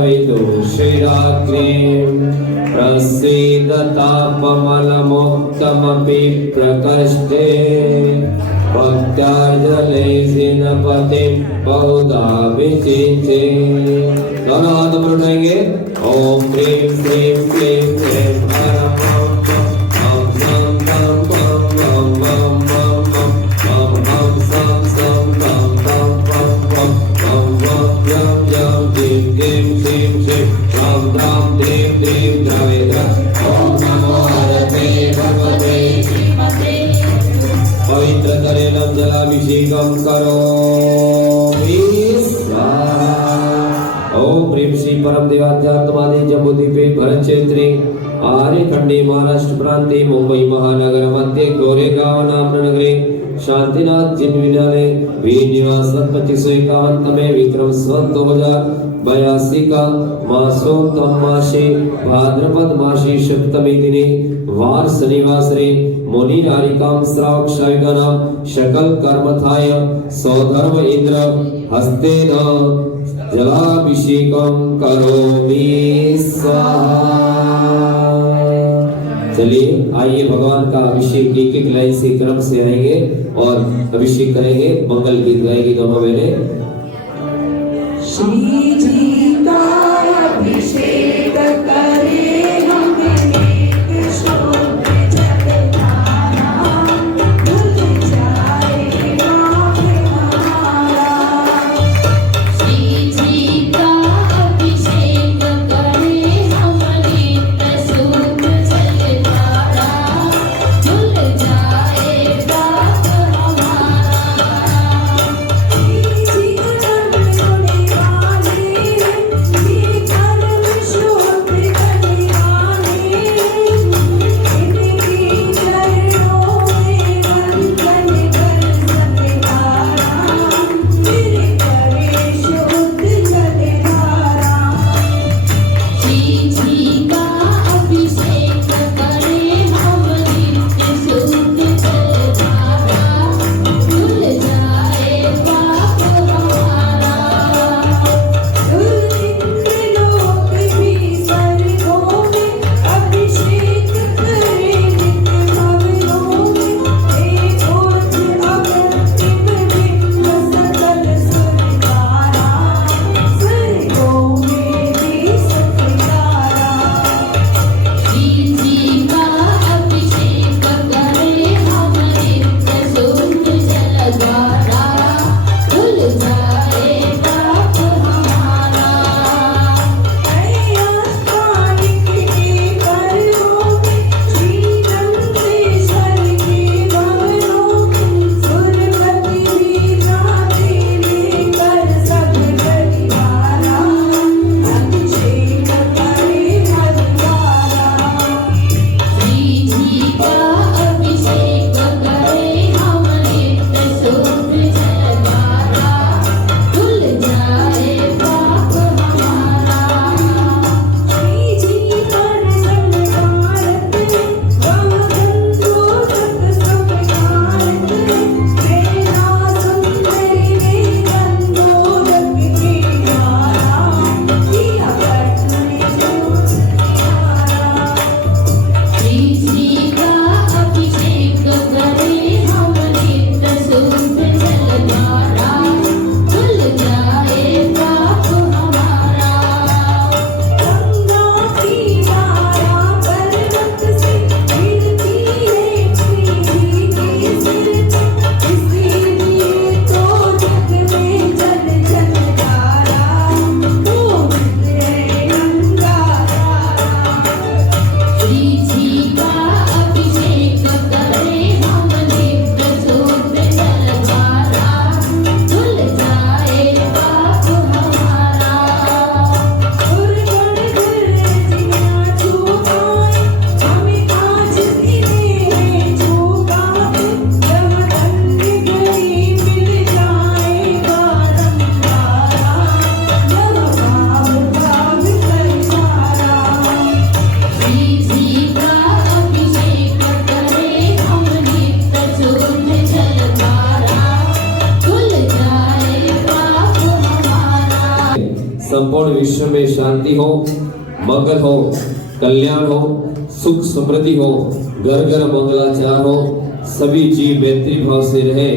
विदुषिराग्निं प्रसीदतापमलमुक्तमपि प्रकष्टे भक्त्यार्जलेन पतिं बहुधा विचिचे। दोनों हाथ उठाएंगे। ओम ह्रीं श्रीं क्लीं ऐं जलाभिषेकं करोमि स्वाहा। ओम प्रेम श्री परम देवाध्यात्मादि जम्बूद्वीपे भरत क्षेत्रे आर्यखंडे महाराष्ट्र प्रांते मुंबई महानगर मध्ये गोरेगांव नाम नगरे शांतिनाथ जिन विद्यालय वीर निवास 2551 में विक्रम संवत 2082 का मासोत्तम मासे भाद्रपद मासे सप्तमी दिने वार शनिवासरे मुनि नारिकां श्रावक शाविकानां शकल कर्मथाय सौधर्म इंद्र हस्तेन जलाभिषेकं करोमि स्वाहा। चलिए आइए भगवान का अभिषेक एक एक लाइन से क्रम से आएंगे और अभिषेक करेंगे। मंगल गीत गाएगी दोनों बहने। श्री जी का अभिषेक करे संपूर्ण विश्व में शांति हो, मंगल हो, कल्याण हो, सुख समृद्धि हो, घर घर मंगलाचार हो, सभी जीव मैत्री भाव से रहे,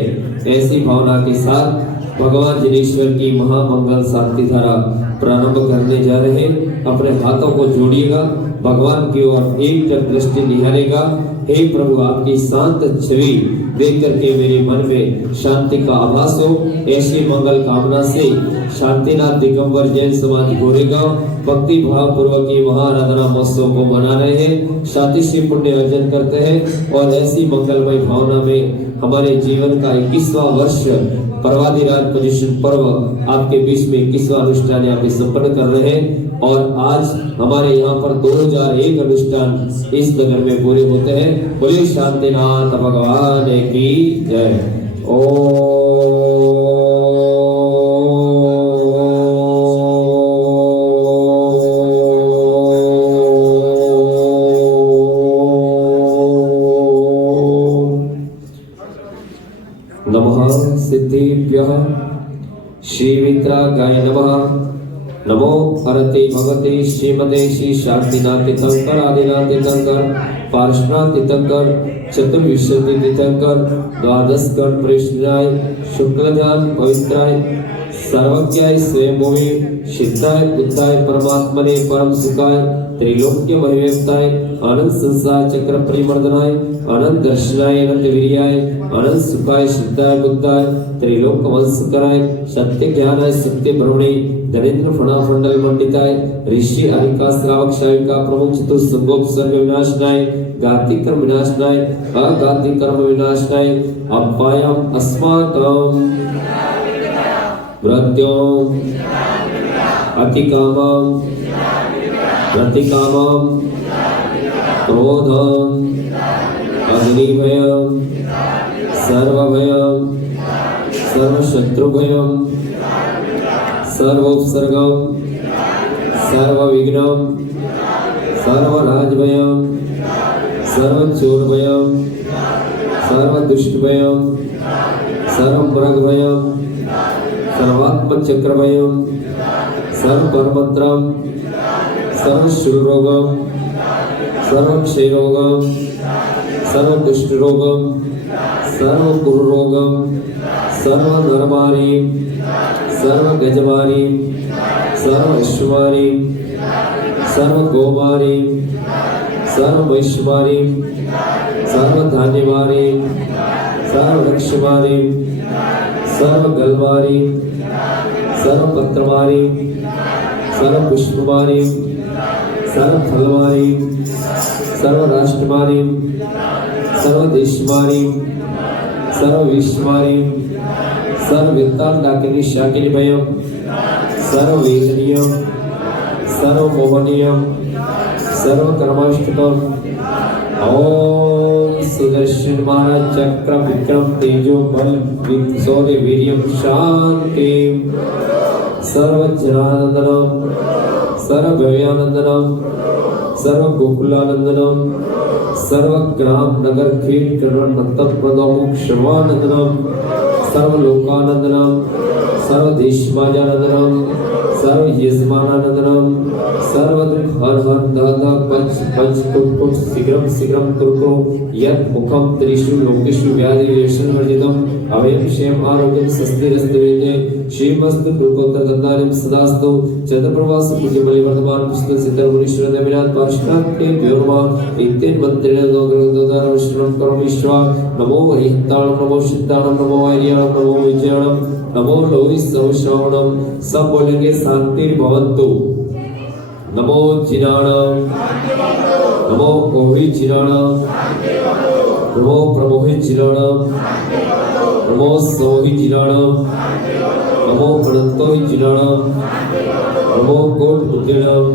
ऐसी भावना के साथ भगवान जिनेश्वर की महामंगल शांति धारा प्रारंभ करने जा रहे हैं। अपने हाथों को जोड़िएगा, भगवान की ओर एकटक दृष्टि निहारेगा। हे प्रभु, आपकी शांत छवि देख करके मेरे मन में शांति का आभास हो, ऐसी मंगल कामना से शांतिनाथ दिगंबर जैन समाज गोरेगांव भक्ति भाव पूर्वक की महाआराधना महोत्सव को मना रहे हैं, शांति से पुण्य अर्जन करते हैं और ऐसी मंगलमय भावना में हमारे जीवन का 21वां वर्ष पर्वाधिराज पोजिशन पर्व आपके बीच में 21वां अनुष्ठान यहाँ पे संपन्न कर रहे हैं। और आज हमारे यहाँ पर 2001 अनुष्ठान इस नगर में पूरे होते हैं। बोले शांतिनाथ भगवान की जय। ओ नमः सिद्धिभ्यः श्रीवित्रागाय नमः। नमो हरते भगवते श्रीमते श्री शांतिनाथ तीर्थंकर आदिनाथ तीर्थंकर पार्श्वनाथ तीर्थंकर चतुर्विंशति तीर्थंकर द्वादश गण प्रेषणाय शुक्लध्यान पवित्राय सर्वज्ञाय स्वयंभूमि सिद्धाय बुद्धाय परमात्मने परम सुखाय त्रिलोक्य महिमेताय आनंद संसार चक्र परिवर्तनाय अनंत दर्शनाय अनंत वीर्याय अनंत सुखाय सिद्धाय बुद्धाय त्रिलोक वंशकराय सत्य ज्ञानाय सत्य ब्रह्मणे दरिद्र फणाफंडल मंडिताय ऋषि अरिका श्रावक शाविका प्रमुख चतुर संगोप सर्व विनाशनाय गाति कर्म विनाशनाय अगाति कर्म विनाशनाय अपायम अस्माकं मृत्युम अतिकामं प्रतिकामं क्रोधं अग्निभयं सर्वभयं सर्वशत्रुभयं सर्वोपसर्गं सर्वविघ्नं सर्वराजभयं सर्वचोरभयं सर्वदुष्टभयं सर्वमृगभयं सर्वात्मचक्रभयं सर्वपरमन्त्रं सर्वशूलरोगं सर्वक्षयरोगं सर्वकुष्ठरोगं सर्वकुरुरोगं सर्वनरमारीं सर्वगजमारीं सर्वविश्वमारीं सर्वगोमारीं सर्ववैश्यमारीं सर्वधान्यमारीं सर्ववृक्षमारीं सर्वगलमारीं सर्वपत्रमारीं सर्वपुष्पमारीं सर्वफलमारीं सर्वराष्ट्रमारीं सर्वदेशमारीं सर्वविश्वमारीं सर्ववित्तांडाकिनी शाकिनी भयं सर्ववेदनीयं सर्वमोहनीयं सर्वकर्माष्टकम् ओम सुदर्शन महाराज चक्र विक्रम तेजो बल शौर्य वीर्यं शांति सर्वजनानंदनम सर्वभव्यानंदनम सर्वगोकुलानंदनम सर्वग्राम नगर खेत करण नतम पदोमुख शर्वानंदनम सर्वलोकानंदनम सर्वदेशमाजानंदनम सर्व यजमानानंदनम सर्वदुख हर हर दादा पंच पंच कुट कुट शीघ्रम शीघ्रम कुरु यत् मुखम त्रिषु लोकेषु व्याधि वेषण वर्जितम अवयम क्षेम आरोग्यम स्वस्तिरस्तवेते श्रीमस्तु कृपोत्तर दत्तारिम सदास्तु चंद्रप्रभास पूज्य बलि वर्धमान पुष्कर सिद्धर मुनीश्वर देवराज पार्षद के व्योमा इत्तेन मंत्रेण दोग्रदोदार श्रवण करोमीश्वर नमो हरिताणम नमो सिद्धाणम नमो आर्याणम नमो विजयाणम नमो लोहि सौश्रवणम। सब बोलेंगे शांति भवन्तु। नमो जिनाणम नमो ओहि जिनाणम नमो प्रमोहि जिनाणम नमो सोहि जिनाणम नमो अनंतोहि जिनाणम नमो कोट बुद्धिणम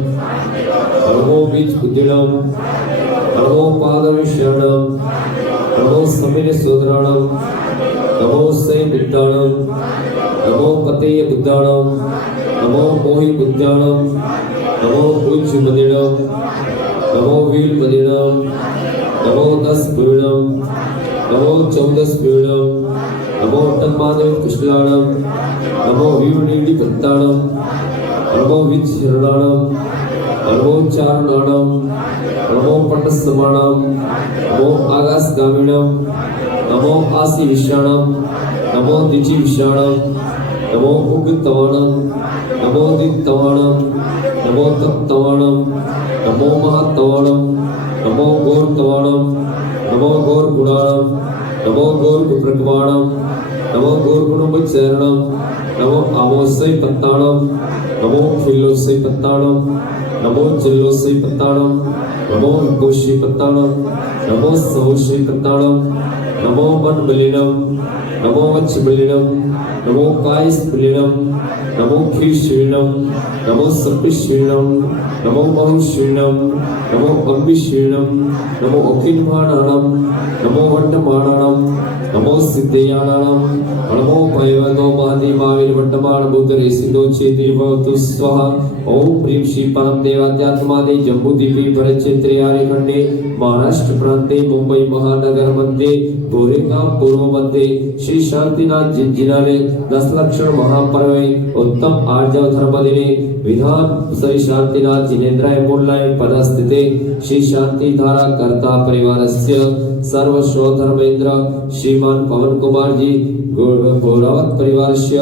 नमो बीज बुद्धिणम नमो पादम शरणम नमो समिन सोदराणम नमो सै बुद्धाणम नमो पतेय बुद्धाणम नमो मोहि बुद्धाणम नमो उच्च मदिणम नमो वील मदिणम नमो 10 पूर्णम नमो 14 पूर्णम नमो तन्मादेव कृष्णाणम नमो विवनीडी पत्ताणम नमो विचरणानां नमो चारणानां नमो पटसमानां नमो आकाशगामिनां नमो आसीविषाणां नमो दिचिविषाणां नमो उग्रतवाणां नमो दिक्तवाणां नमो तप्तवाणां नमो महातवाणां नमो घोरतवाणां नमो घोरगुणाणां नमो घोरगुप्रकवाणां नमो घोरगुणोपचरणं नमो आमोसै पत्ताणां नमो खिल्लोसै पत्ताणां नमो चिल्लोसै पत्ताणां नमो कोशी पत्ताणां नमो सहोशी पत्ताणां नमो मनबलिनं नमो वच्छबलिनं नमो कायस्बलिनं नमो खीश्रीनं नमो सपिश्रीनं नमो बहुश्रीनं नमो अम्बिश्रीनं नमो अखिलमाणानां नमो वट्टमाणानां नमो सिद्धयाणानां नमो भैवतो मादि माविल वट्टमाण बुद्धरेसितो चेतिर्भवतु स्वाहा ओम प्रीम श्री परम देवाध्यात्मादि जम्बूद्वीपे भरतक्षेत्रे खंडे महाराष्ट्र प्रांते मुंबई महानगर मध्ये गोरेगांव पूर्व मध्ये श्री शांतिनाथ जिनालय 10 लक्षण महापर्वे उत्तम आर्जव धर्म दिने विधान श्री शांतिनाथ जिनेन्द्राय मूलाय पदस्थिते श्री शांति धारा कर्ता परिवारस्य सर्व धर्मेन्द्र श्रीमान पवन कुमार जी गौरवत परिवारस्य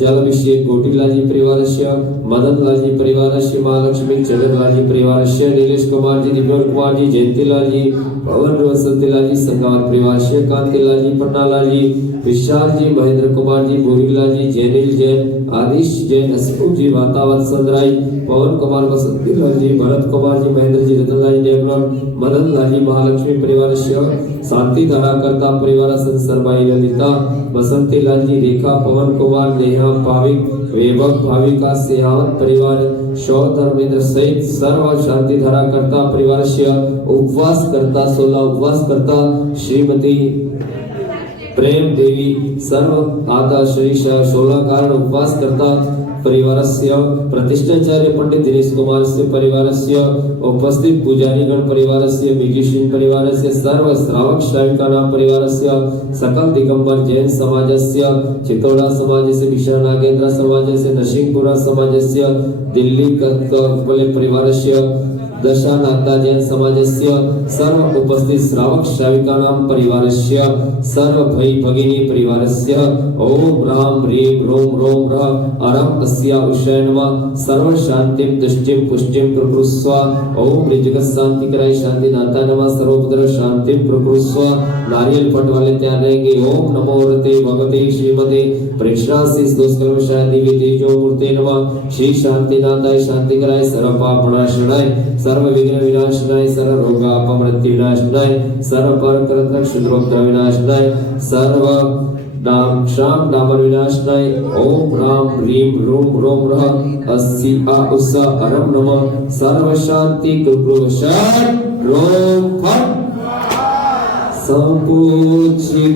जलभिषेक गोटीलाजी परिवारस्य मदन लाजी परिवारस्य महालक्ष्मी चंद्रलाजी परिवारस्य नीलेश कुमार जी दिव्योर कुमार जी जयंतीलाल जी पवन वसंतीलाल जी संगावत परिवारस्य कांतिलाल जी पन्नालाल जी विशाल जी महेंद्र कुमार जी बोरीलाल जी जैनिल जैन आदिश जैन हसमुख जी वातावत संदराई पवन कुमार वसंतीलाल जी भरत कुमार जी महेंद्र जी रतनलाल जी देवराम मदन लाल जी महालक्ष्मी परिवारस्य शांति धारा कर्ता परिवार संसरबाई ललिता बसंती लाल जी रेखा पवन कुमार नेहा भाविक वैभव भाविका सेहावत परिवार शौ धर्मेंद्र सहित सर्व शांति धारा कर्ता परिवार उपवास करता 16 उपवास करता श्रीमती प्रेम देवी सर्व आता श्री 16 कारण उपवास करता परिवारस्य प्रतिष्ठाचार्य पंडित दिनेश कुमार से परिवारस्य उपस्थित पुजारी गण परिवारस्य मिगिशिन परिवारस्य सर्व श्रावक श्राविकानां परिवारस्य सकल दिगंबर जैन समाजस्य चितौड़ा समाजस्य विशाल नागेंद्र समाजस्य नरसिंहपुरा समाजस्य दिल्ली कत्तपल्ली परिवारस्य दशा नागदा जैन समाजस्य सर्व उपस्थित श्रावक श्राविकानां परिवारस्य सर्व भाई भगिनी परिवारस्य ओम राम ह्रीं रोम रोम रः अरम अस्या उषय नमः सर्व शांतिं तुष्टिं पुष्टिं प्रकुरुस्व ओम जगत शांति कराय शांति नाथा नमः सर्वोपद्र शांतिं प्रकुरुस्व नारियल फट वाले तैयार रहेंगे ओम नमो रते भगवते श्रीमते प्रेक्षणासीस दोषकर्म शांति तेजो मूर्ते नमः श्री शांति नाथाय शांति कराय सर्व पाप विनाशनाय सर्व विघ्न विनाशनाय सर्व रोगापमृत्यु विनाशनाय सर्व पर करत क्षुद्रोक्त विनाशनाय सर्व नाम शाम नाम विनाशनाय ओम राम ह्रीं रोम रोम रः अस्सी आ उषा अरम नमः सर्व शांति कृपृवशात् रोम फट संपूज्यकानां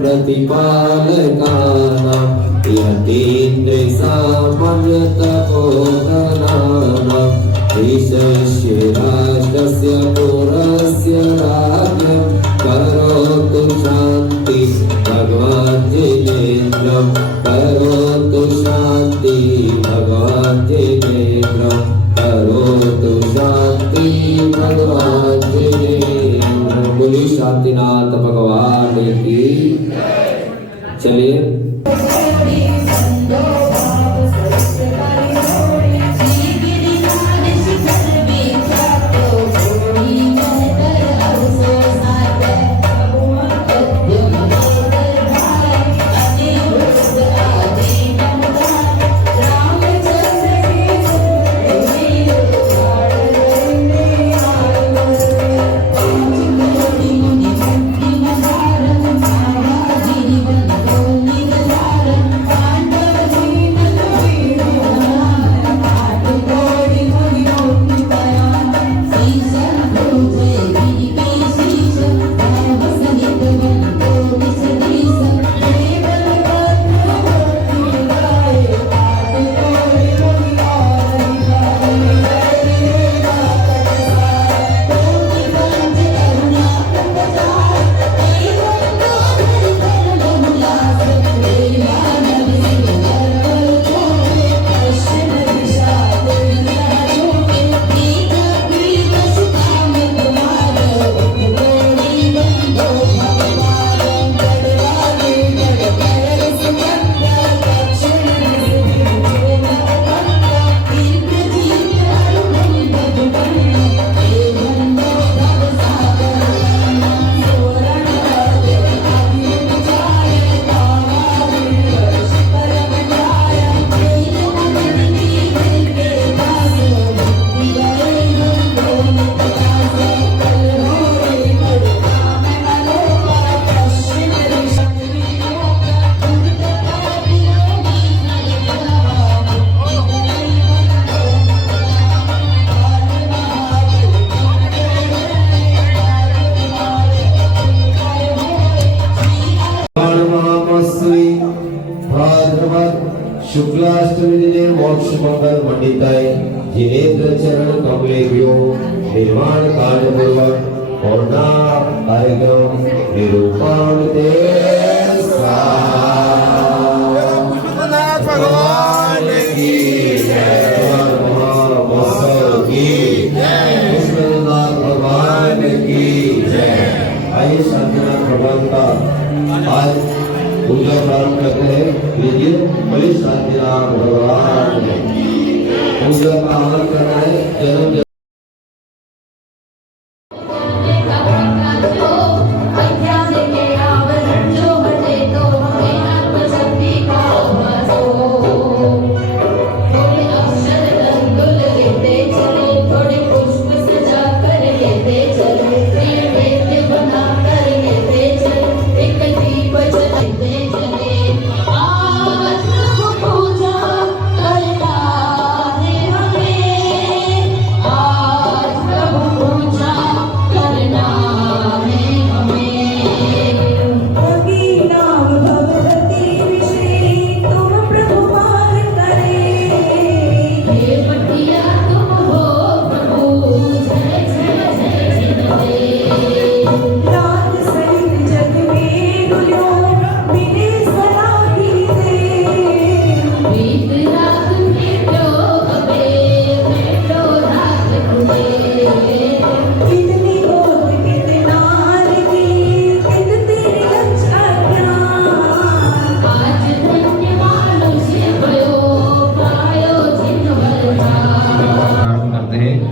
प्रतिपालकानां यतीन्द्र सामान्यतपोधनानां ईशस्य राष्ट्रस्य पुरस्य राज्ञं करोतु शान्ति भगवान् जिनेन्द्रं करोतु शान्ति भगवान् जिनेन्द्रं करोतु शान्ति भगवान् जिनेन्द्रं बोलिए शांतिनाथ भगवान की। चलिए मंगल मंडिताय जिनेन्द्र चरण कमलेभ्यो निर्माण कार्य पूर्वक और कार्यक्रम निरूपण ते भगवान की कृष्णनाथ भगवान की आइए शांतिनाथ भगवान का आज पूजा प्रारंभ करते हैं। लीजिए बोलिए शांतिनाथ भगवान पूजा का आरंभ करना है। जन्म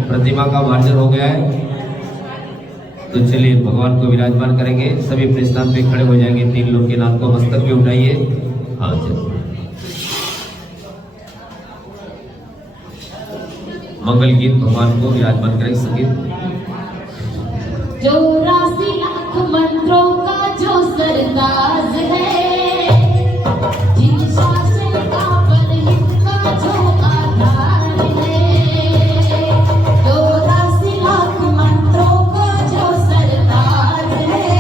प्रतिमा का मार्जन हो गया है, तो चलिए भगवान को विराजमान करेंगे। सभी अपने स्थान पे खड़े हो जाएंगे। 3 लोग के नाम को मस्तक पे उठाइए। हाँ चलिए मंगल गीत भगवान को विराजमान करेंगे। संगीत जो 84 लाख मंत्रों का जो सरताज है, जिन शासन का परहित का जो आधार है, 84 लाख मंत्रों का जो सरताज है,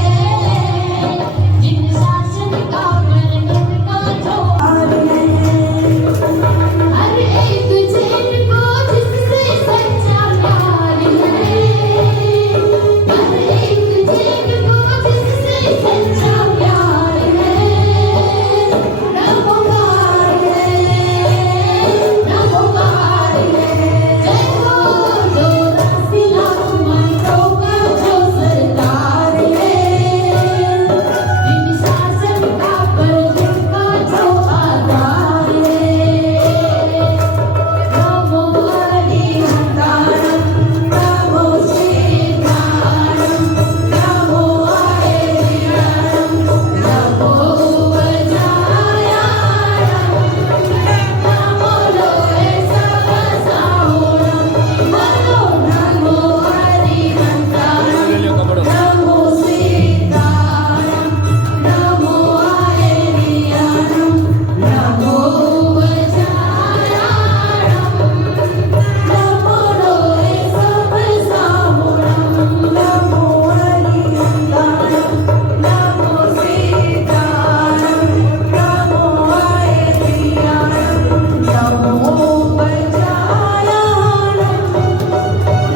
जिन शासन का परहित का जो आधार है, हर एक जन को जिससे सच्चा प्यार है, हर एक जन को जिससे सच्चा प्यार है, नमोकार है, नमोकार है। जय हो 84 लाख मंत्रों का जो सरदार है, जिन शासन का परहित का जो आधार है, नमो हरिहंतारम, नमो श्रीकारम, नमो हरिहरम, नमो वज्रायाणम, नमो लोहे सहस्राहुणम, नमो हरिहंतारम, नमो श्रीकारम, नमो हरिहरम, नमो वज्रायाणम, नमो लोहे सहस्राहुणम, नमो हरिहंतारम, नमो श्रीकारम, नमो हरिहरम, नमो वज्रायाणम,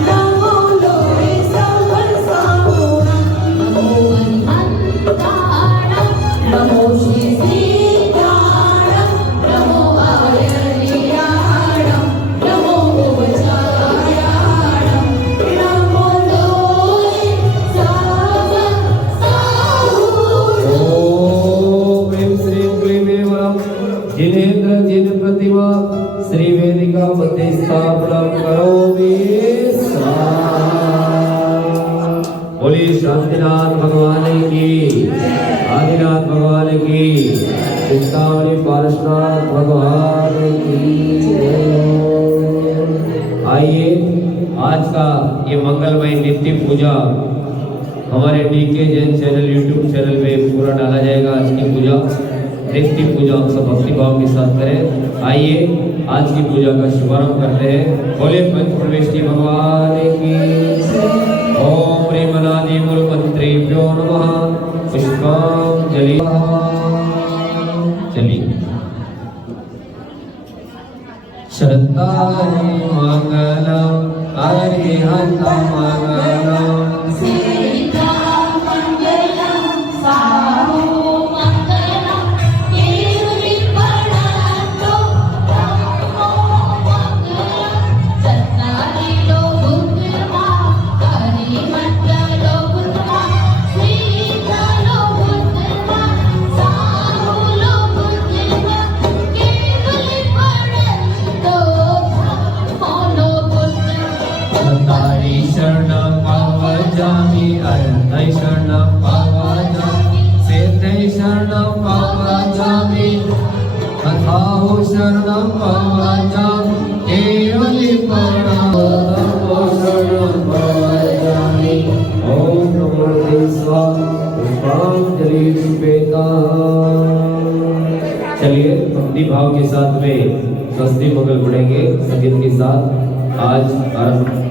नमो लोहे सहस्राहुणम, नमो हरिहंतारम, नमो श्रीकारम, नमो हरिहरम, नमो वज्रायाणम, नमो लोहे सहस्राहुणम। ओम ह्रीं श्रीं क्लीं ऐं वरं जिनेन्द्र जिन प्रतिमा श्री वेदिका मध्ये स्थापनं करोमि स्वाहा। बोलिए शांतिनाथ भगवान की, आदिनाथ भगवान की, चिंतामणि पारसनाथ भगवान की जय। आइए आज का ये मंगलमय नित्य पूजा हमारे DK Jain channel YouTube channel पे पूरा डाला जाएगा। आज की पूजा नित्य पूजा हम सब भक्ति भाव के साथ करें। आइए आज की पूजा का शुभारंभ करते हैं। बोले पंचप्रवेशी भगवान की। ओम प्रेमनादि मूल मंत्रेभ्यो नमः। पुष्पांजलि। चलिए श्रद्धारि मंगलम अरिहंत मंगलम सीता मंगलम साहू मंगलम केवली पड़तो रामो मंगलम सत्तारी लोकुत्तमा हरिमंत लोकुत्तमा सीता लोकुत्तमा साहू लोकुत्तमा केवली पड़तो रामो लोकुत्तमा तारी शरणं पवजामि अर्थै शरणं पवजामि सिद्धै शरणं पवजामि अथाहो शरणं पवजामि केवली परमो शरणं पवजामि ओम नमो देवाय पुष्पांजलि निवेदिता। चलिए भक्ति भाव के साथ में स्वस्ति मंगल पढ़ेंगे संगीत के साथ। आज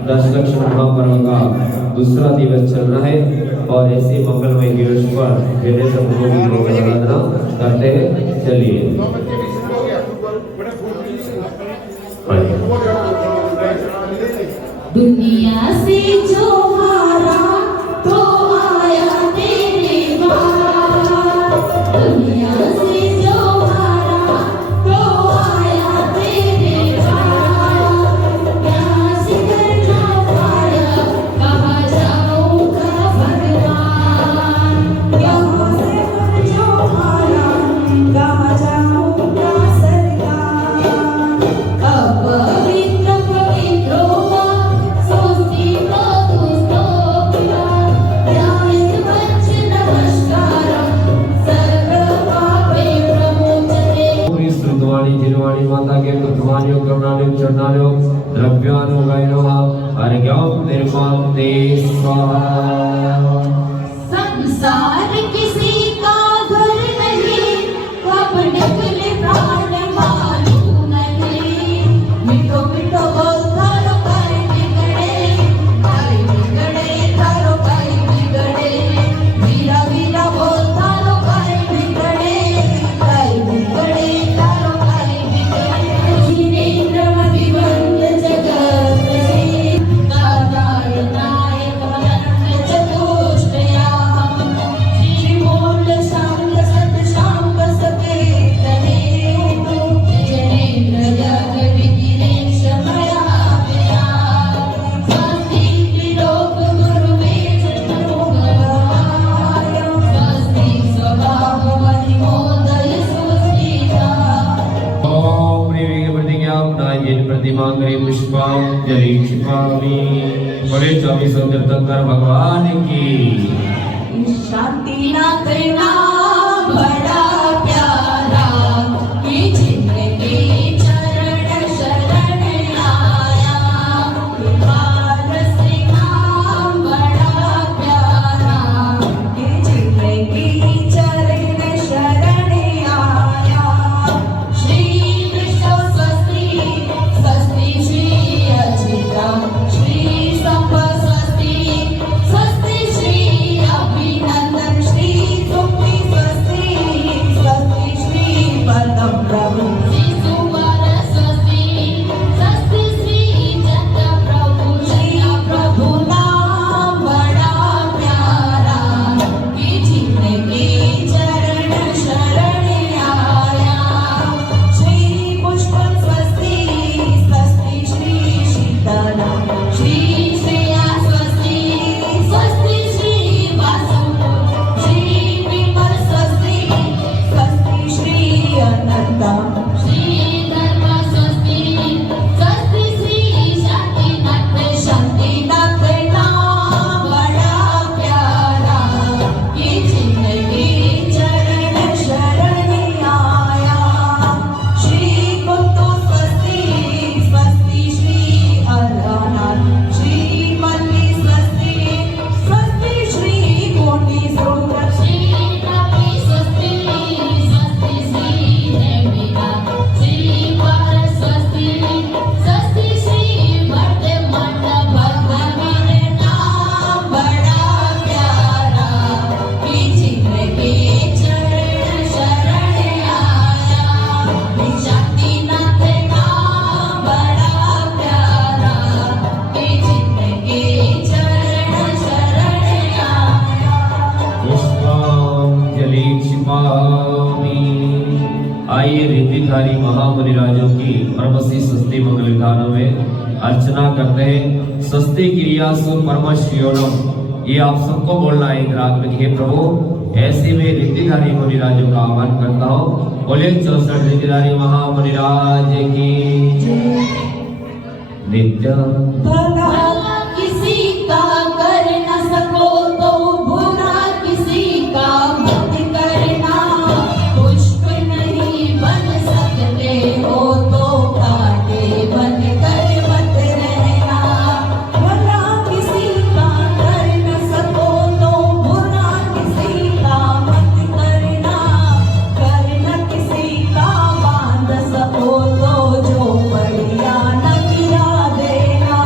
दशलक्ष्मी महापर्व का दूसरा दिवस चल रहा है और ऐसे मंगलमय दिवस पर मेरे सब लोगों की मंगल आराधना करते हैं। चलिए दुनिया से जो हारा तो आया तेरे पास दुनिया से जो हारा तो आया तेरे पास यहाँ से करना पाया कहाँ जाऊँगा भगवान यहाँ से जो हारा कहाँ जाऊँगा सरकार। अपवित्र पवित्रो वा सोस्ति को दुस्तोऽप्या ध्यायेत् वच्च नमस्कारं सर्वपापे प्रमुच्यते। पूरी स्तुतवाणी जिनवाणी माता के पुत्रवाणियों करुणालयों चरणालयों द्रव्यानो गायनो अर्घ्यं निर्मां ते स्वाहा। संसार किसी का घर नहीं कब निकले प्राण मालूम नहीं मिठो मिठो बोल थारो काई बिगड़े थारो काई बिगड़े वीरा वीरा बोल थारो काई बिगड़े थारो काई बिगड़े जिनेन्द्र मदिवंत जगत में दातार नायक मनन चतुष्टयाम श्री मूल शांत सत शांत सके तने जनेन्द्र जग विगिरेश मया प्रिया स्वस्ति त्रिलोक गुरु में चतुर्भुज भगवाय स्वस्ति स्वभाव मणिमोदय सुस्थिता। ओम ह्रीं प्रतिज्ञां नायेन प्रतिमांगरे पुष्पांजलि क्षिपामि। बोले 24 तीर्थंकर भगवान की। शांति ना करना बड़ा प्यारा ये जिंदगी चरण शरण आया पारस नाम बड़ा प्यारा ये जिंदगी चरण शरण आया। श्री कृष्ण स्वस्ति स्वस्ति श्री अजिता श्री संप स्वस्ति स्वस्ति श्री अभिनंदन श्री तुमि स्वस्ति रिद्धिधारी महामुनि राजों की परमसी सस्ती मंगल विधानों में अर्चना करते हैं। सस्ती क्रियासु परमश्योनम, ये आप सबको बोलना है एक रात में। हे प्रभु, ऐसे में रिद्धिधारी मुनि राजों का आह्वान करता हूँ। बोले 64 रिद्धिधारी महामुनि राज की नित्य। भला किसी का कर न सको तो बुरा किसी का मत करना, पुष्प नहीं बन सकते हो तो कांटे बन कर मत रहना। भला किसी का कर न सको तो बुरा किसी का मत करना, कर न किसी का बांध सको तो जो बढ़िया न गिरा देना।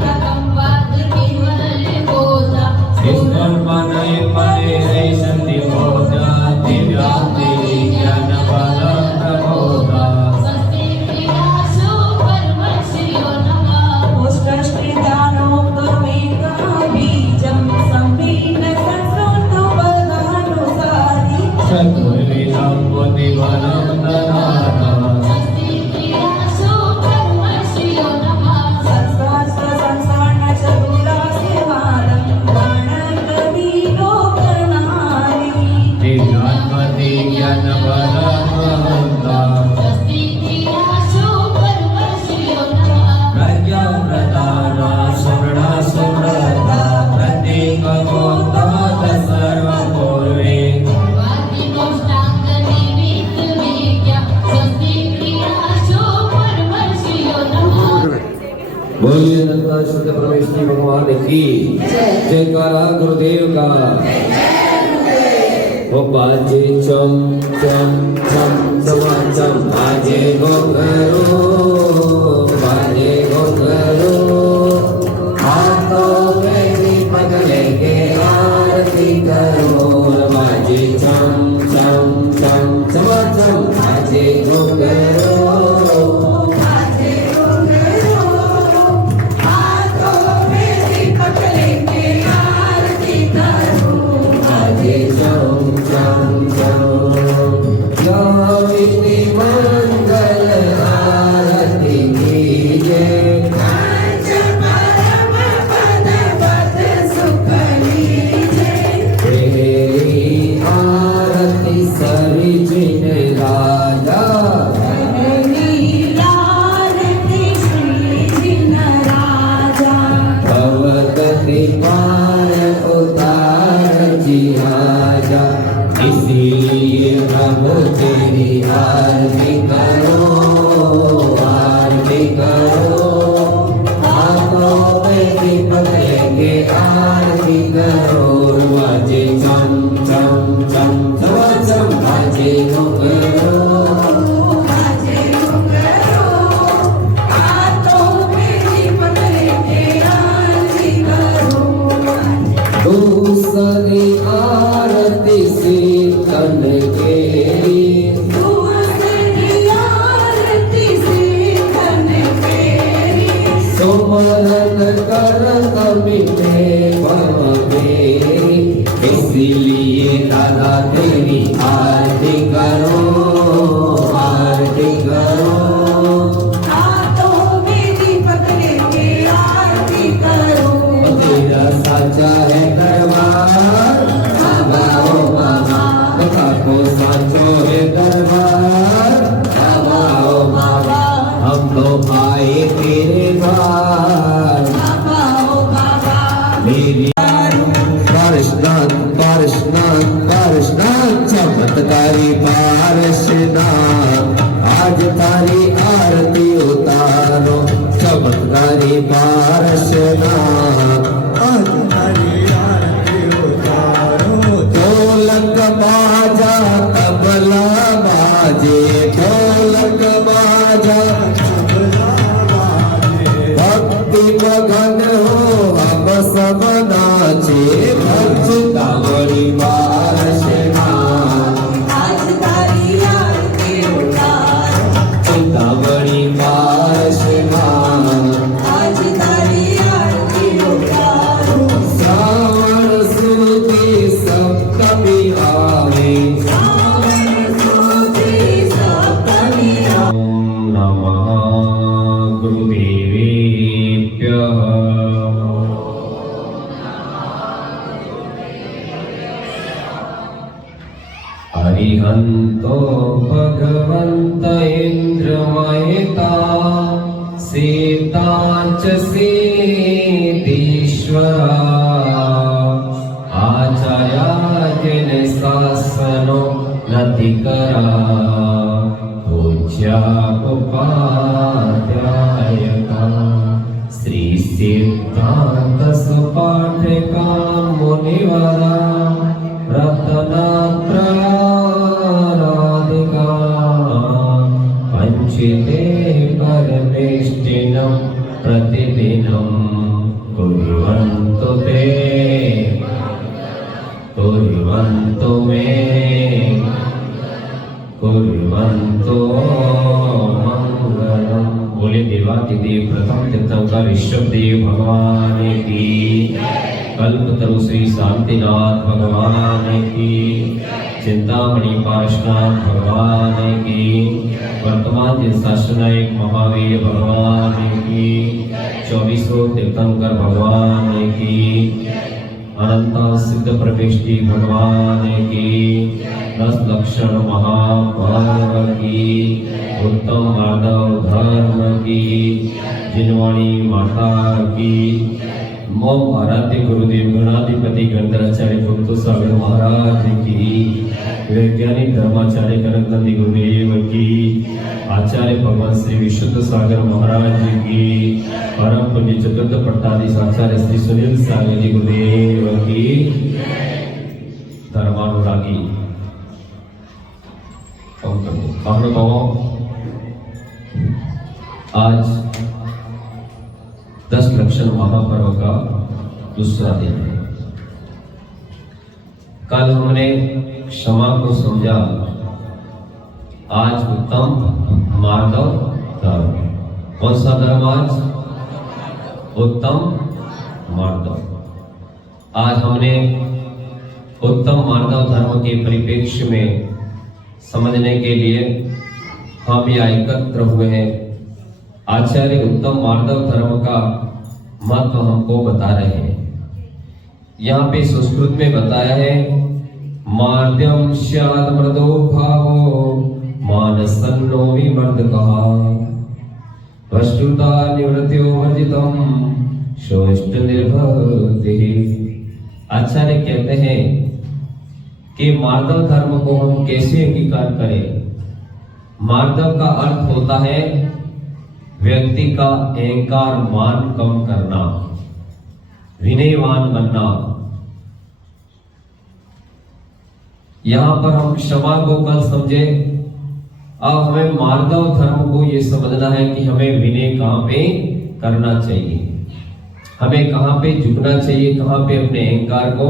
प्रकंपाद केवल बोधा, ईश्वर माने परे रे संति बोधा, दिव्या तेरी ज्ञान बल बोधा। स्वस्ति क्रियासु परमश्रियो नमः। बीजम संवीन संस्कृत पदानुसारी चतुर्विधं बुद्धिबलं ददाता। स्वस्ति क्रियासु परमश्रियो नमः। सत्स्वास्व संसारण चतुरास्य वारं गणकवि लोकनारी दिव्यात्मति ज्ञान बलवन्ता। स्वस्ति क्रियासु परमश्रियो नमः। प्रज्ञा प्रदाना सुमृणा सुमृता, प्रत्येक गोत्तमत सर्वपूर्वे। वाक्यनोष्टांग निमित्त विज्ञा, स्वस्ति क्रियासु परमश्रियो नमः। बोलिए नंदा शुद्ध परमेश्वरी भगवान की जयकारा गुरुदेव का। ओ बाजे चम चम चम चमा चम, बाजे घोंघरू, बाजे घोंघरू। हाथों में दीपक लेके आरती करो। बाजे चम चम चम चमा चम, बाजे घोंघरू। इसीलिए प्रभु तेरी आरती करो, आरती करो। हाथों में दीपक लेके आरती करो। बाजे चम चम चम चम चम, बाजे घोंघरू। दूसरी आरती से तन के सुमरन कर कमिटे मेरी, इसीलिए दादा तेरी आरती करो, आरती करो। तेरा साचा है दरबार, बाबा ओ बाबा। बाबा को साचो है दरबार, बाबा ओ बाबा। हम तो आए तेरे द्वार, मेरी पारसनाथ पारसनाथ पारसनाथ, चमत्कारी पारसनाथ। आज तारी आरती उतारो, चमत्कारी पारसनाथ। आज तारी आरती उतारो। ढोलक बाजा तबला बाजे, ढोलक बाजा तबला बाजे। भक्ति मगन हो हम सब नाचे, भजता बड़ी पारसनाथ। बड़ी पारसनाथ। श्रावण सुदी सप्तमी आवे, श्रावण सुदी सप्तमी सीताच सीतीश्वरा आचार्यार्थिन शासनो नति करा पूज्या उपाध्यायका श्री सिद्धांत सुपाठिका मुनिवरा रत्नत्रयाराधिका पंचिते परमेष्टिनं प्रतिदिनं कुर्वन्तु ते कुर्वन्तु मे कुर्वन्तु मंगलम। बोले देवादिदेव प्रथम तीर्थंकर ऋषभदेव भगवान की, कल्पतरु श्री शांतिनाथ भगवान की, चिंतामणि पार्श्वनाथ भगवान की, वर्तमान दिन शासनायक महावीर भगवान की, 24 तीर्थंकर भगवान की, अनंत सिद्ध प्रविष्टि भगवान की, 10 लक्षण महापर्व की, उत्तम माधव धर्म की, जिनवाणी माता की, मोम आराध्य गुरुदेव गणाधिपति गणधराचार्य गुप्त सागर महाराज की, वैज्ञानिक धर्माचार्य कनक नंदी गुरुदेव की, आचार्य भगवान श्री विशुद्ध सागर महाराज की, परम पुण्य चतुर्थ पट्टाधीश आचार्य श्री सुनील सागर जी गुरुदेव की, धर्मानुरागी महानुभावों, आज 10 लक्षण महापर्व का दूसरा दिन है। कल हमने क्षमा को समझा, आज उत्तम मार्दव धर्म। कौन सा धर्म आज? उत्तम मार्दव। आज हमने उत्तम मार्दव धर्म के परिप्रेक्ष्य में समझने के लिए हम यहाँ एकत्र हुए हैं। आचार्य उत्तम मार्दव धर्म का महत्व हमको बता रहे हैं। यहाँ पे संस्कृत में बताया है, मार्द्यम स्याद मृदो भावो मानसन्नो विमर्दकः वस्तुता निवृत्यो वर्जितम शोष्ट निर्भतिः। आचार्य कहते हैं कि मार्दव धर्म को हम कैसे अंगीकार करें। मार्दव का अर्थ होता है व्यक्ति का अहंकार मान कम करना, विनयवान बनना। यहां पर हम क्षमा को कल समझे, अब हमें मार्दव धर्म को यह समझना है कि हमें विनय कहां पे करना चाहिए, हमें कहां पे झुकना चाहिए, कहां पे अपने अहंकार को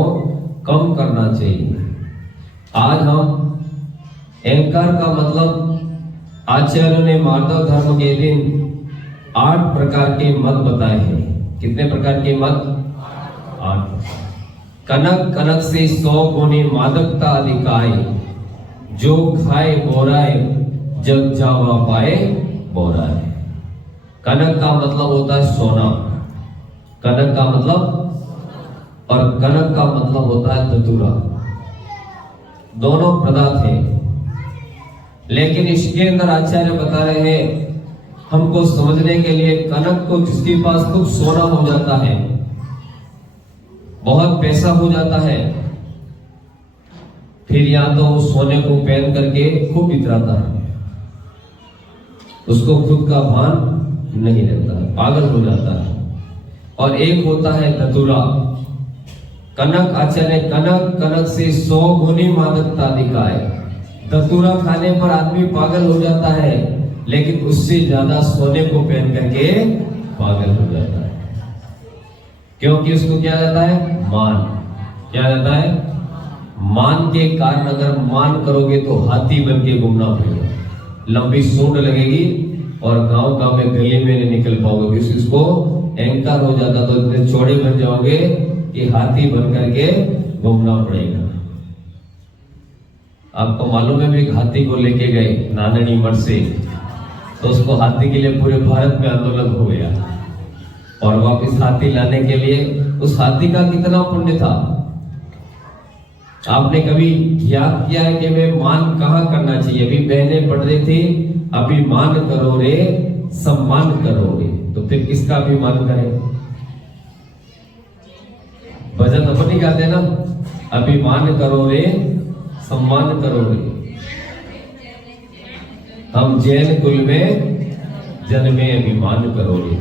कम करना चाहिए। आज हम अहंकार का मतलब, आचार्य ने मार्दव धर्म के दिन 8 प्रकार के मत बताए हैं। कितने प्रकार के मत? 8। कनक कनक से 100 गुनी मादकता अधिकाय, जो खाए बोराए जब जावा पाए बोराए। कनक का मतलब होता है सोना, कनक का मतलब, और कनक का मतलब होता है धतूरा। दोनों पदार्थ हैं, लेकिन इसके अंदर आचार्य बता रहे हैं हमको समझने के लिए, कनक को जिसके पास खूब सोना हो जाता है, बहुत पैसा हो जाता है, फिर या तो वो सोने को पहन करके खूब इतराता है, उसको खुद का भान नहीं रहता, पागल हो जाता है। और एक होता है धतूरा। कनक, आचार्य कनक कनक से 100 गुनी मादकता दिखाए। धतूरा खाने पर आदमी पागल हो जाता है, लेकिन उससे ज्यादा सोने को पहन करके पागल हो जाता है, क्योंकि उसको क्या जाता है? मान। क्या जाता है? मान के कारण अगर मान करोगे तो हाथी बन के घूमना पड़ेगा, लंबी सूंड लगेगी और गांव गांव में गली में नहीं निकल पाओगे। उसको अहंकार हो जाता तो इतने चौड़े बन जाओगे कि हाथी बन करके घूमना पड़ेगा। आपको मालूम है भी, हाथी को लेके गए नाननी मठ से, तो उसको हाथी के लिए पूरे भारत में आंदोलन हो गया, और वापस हाथी लाने के लिए उस हाथी का कितना पुण्य था। आपने कभी याद किया है कि मैं मान कहाँ करना चाहिए? अभी बहनें पढ़ रही थी, अभी मान करो रे सम्मान करोगे। तो फिर किसका अभिमान करें? भजन अपन ही गाते ना, अभिमान करो रे सम्मान करो रे, हम जैन कुल में जन्मे अभिमान करो रे।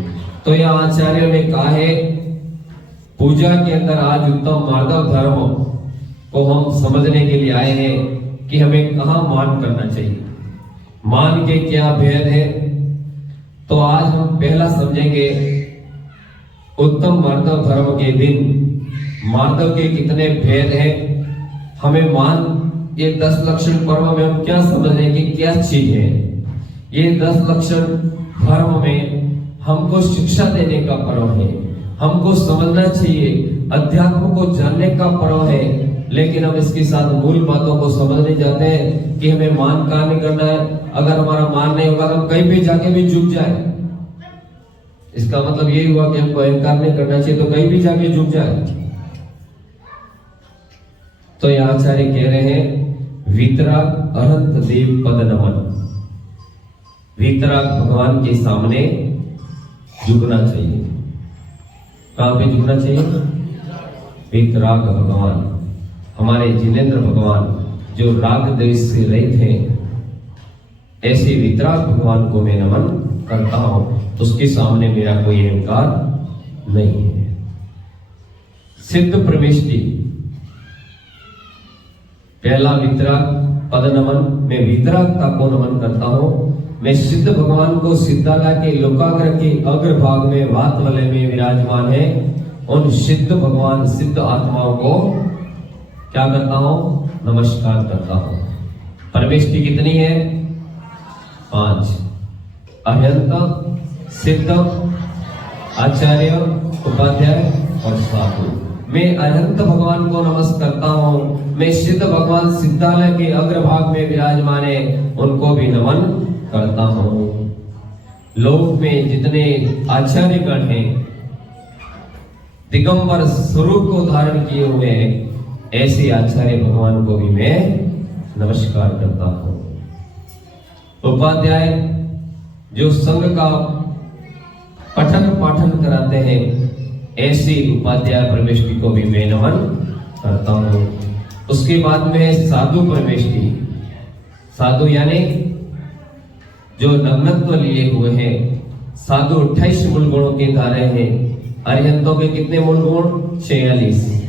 तो यह आचार्यों ने कहा है, पूजा के अंदर आज उत्तम माधव धर्म को हम समझने के लिए आए हैं कि हमें कहां मान करना चाहिए, मान के क्या भेद है। तो आज हम पहला समझेंगे उत्तम माधव धर्म के दिन माधव के कितने भेद हैं। हमें मान ये 10 लक्षण पर्व में हम क्या समझ रहे हैं कि क्या चीज है। ये 10 लक्षण धर्म में हमको शिक्षा देने का पर्व है, हमको समझना चाहिए, अध्यात्म को जानने का पर्व है। लेकिन हम इसके साथ मूल बातों को समझ नहीं जाते हैं कि हमें मान कहाँ नहीं करना है। अगर हमारा मान नहीं होगा तो हम कहीं भी जाके भी झुक जाए, इसका मतलब यही हुआ कि हमको अहंकार नहीं करना चाहिए, तो कहीं भी जाके झुक जाए। तो यह आचार्य कह रहे हैं, वीतराग अनंत देव पद नमन। वीतराग भगवान के सामने झुकना चाहिए। कहां पे झुकना चाहिए? वीतराग भगवान, हमारे जिनेंद्र भगवान जो राग द्वेष से रहित हैं, ऐसे वीतराग भगवान को मैं नमन करता हूं। उसके सामने मेरा कोई अहंकार नहीं है। सिद्ध प्रविष्टि, पहला वीतराग पद नमन, मैं वीतरागता को नमन करता हूं। मैं सिद्ध भगवान को सिद्धालय के लोकाग्र के अग्रभाग में वात वलय में विराजमान है, उन सिद्ध भगवान सिद्ध आत्माओं को क्या करता हूं? नमस्कार करता हूं। परमेष्टि कितनी है? 5, अहंत, सिद्ध, आचार्य, उपाध्याय और साधु। मैं अनंत भगवान को नमस्कार करता हूं। मैं सिद्ध भगवान सिद्धालय के अग्रभाग में विराजमान है, उनको भी नमन करता हूं। लोक में जितने आचार्यगण हैं, दिगंबर स्वरूप को धारण किए हुए हैं, ऐसे आचार्य भगवान को भी मैं नमस्कार करता हूं। उपाध्याय जो संघ का पठन पाठन कराते हैं, ऐसी उपाध्याय परमेष्टि को भी मैं नमन करता हूं। उसके बाद में साधु परमेष्टि, साधु यानी जो नग्नत्व लिए हुए हैं। साधु 28 मूल गुणों के धारे हैं। अरिहंतों के कितने मूल गुण? 46,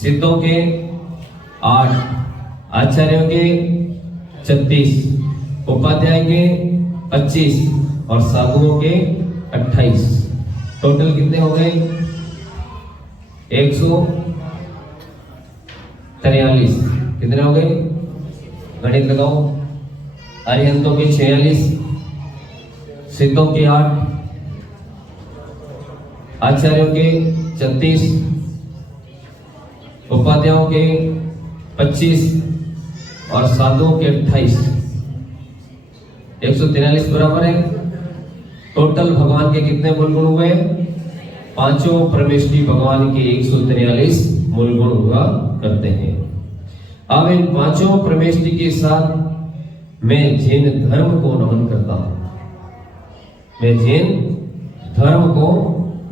सिद्धों के 8, आचार्यों के 36, उपाध्याय के 25 और साधुओं के 28। टोटल कितने हो गए? 143। कितने हो गए? गणित लगाओ। अरिहंतों के 46, सिद्धों के 8, आचार्यों के 36, उपाध्यायों के 25 और साधुओं के 28। 143 बराबर है। टोटल भगवान के कितने मूल गुण हुए? पांचों परमेष्टि भगवान के 143 मूल गुण हुआ करते हैं। अब इन पांचों परमेष्टि के साथ मैं जैन धर्म को नमन करता हूं। मैं जैन धर्म को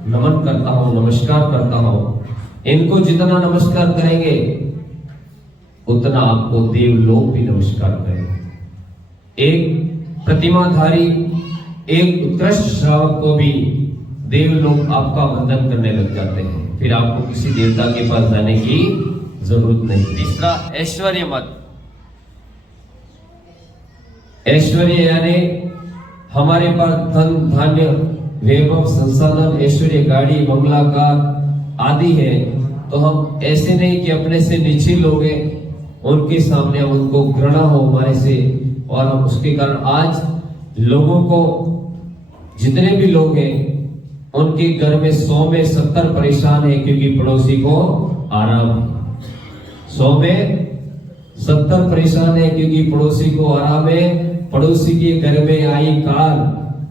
नमन करता हूं, नमस्कार करता हूं। इनको जितना नमस्कार करेंगे उतना आपको देवलोक भी नमस्कार करेंगे। एक प्रतिमाधारी, एक उत्कृष्ट श्रावक को भी देवलोक आपका वंदन करने लग जाते हैं। फिर आपको किसी देवता के पास जाने की जरूरत नहीं। तीसरा ऐश्वर्य मत। ऐश्वर्य यानी हमारे पास धन धान्य वैभव संसाधन ऐश्वर्य गाड़ी बंगला कार आदि है, तो हम ऐसे नहीं कि अपने से नीचे लोग हैं, उनके सामने हम उनको घृणा हो हमारे से, और हम उसके कारण आज लोगों को जितने भी लोग हैं उनके घर में 100 में 70 परेशान है क्योंकि पड़ोसी को आराम है। 100 में 70 परेशान है क्योंकि पड़ोसी को आराम है। पड़ोसी के घर में आई कार,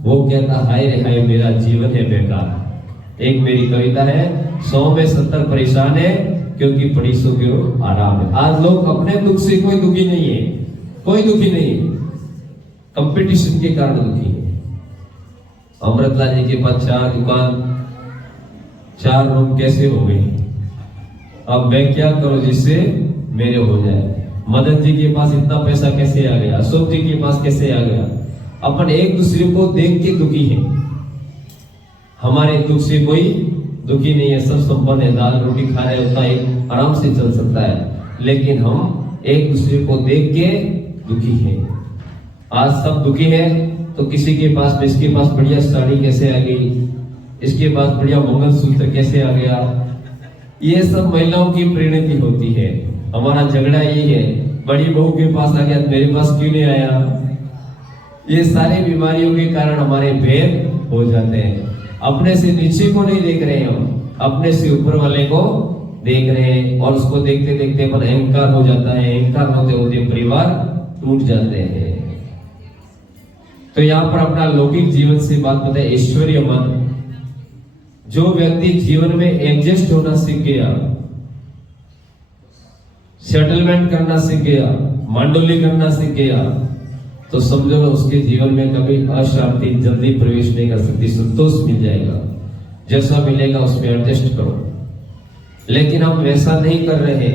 वो कहता हाय रे हाय मेरा जीवन है बेकार। एक मेरी कविता है, 100 में 70 परेशान है क्योंकि पड़ोसियों को आराम है। आज लोग अपने दुख से कोई दुखी नहीं है, कोई दुखी नहीं है, कंपटीशन के कारण दुखी है। अमृतलाल जी के पास 4 दुकान 4 रूम कैसे हो गई? अब मैं क्या करूं जिससे मेरे हो जाए? मदन जी के पास इतना पैसा कैसे आ गया? अशोक जी के पास कैसे आ गया? अपन एक दूसरे को देख के दुखी हैं। हमारे दुख से कोई दुखी नहीं है, सब संपन्न है, दाल रोटी खा रहे होता है, आराम से चल सकता है। लेकिन हम एक दूसरे को देख के दुखी हैं। आज सब दुखी है तो किसी के पास, इसके पास बढ़िया साड़ी कैसे आ गई, इसके पास बढ़िया मंगलसूत्र कैसे आ गया। ये सब महिलाओं की परिणति होती है। हमारा झगड़ा यही है, बड़ी बहू के पास आ गया, मेरे पास क्यों नहीं आया? ये सारी बीमारियों के कारण हमारे भेद हो जाते हैं। अपने से नीचे को नहीं देख रहे हम, अपने से ऊपर वाले को देख रहे हैं, और उसको देखते देखते अपन अहंकार हो जाता है। अहंकार होते होते परिवार टूट जाते हैं। तो यहाँ पर अपना लौकिक जीवन से बात बताए, ऐश्वर्य मन। जो व्यक्ति जीवन में एडजस्ट होना सीख गया, सेटलमेंट करना सीख गया, मांडोली करना सीख गया, तो समझो उसके जीवन में कभी अशांति जल्दी प्रवेश नहीं कर सकती। संतोष मिल जाएगा, जैसा मिलेगा उसमें एडजस्ट करो। लेकिन हम वैसा नहीं कर रहे।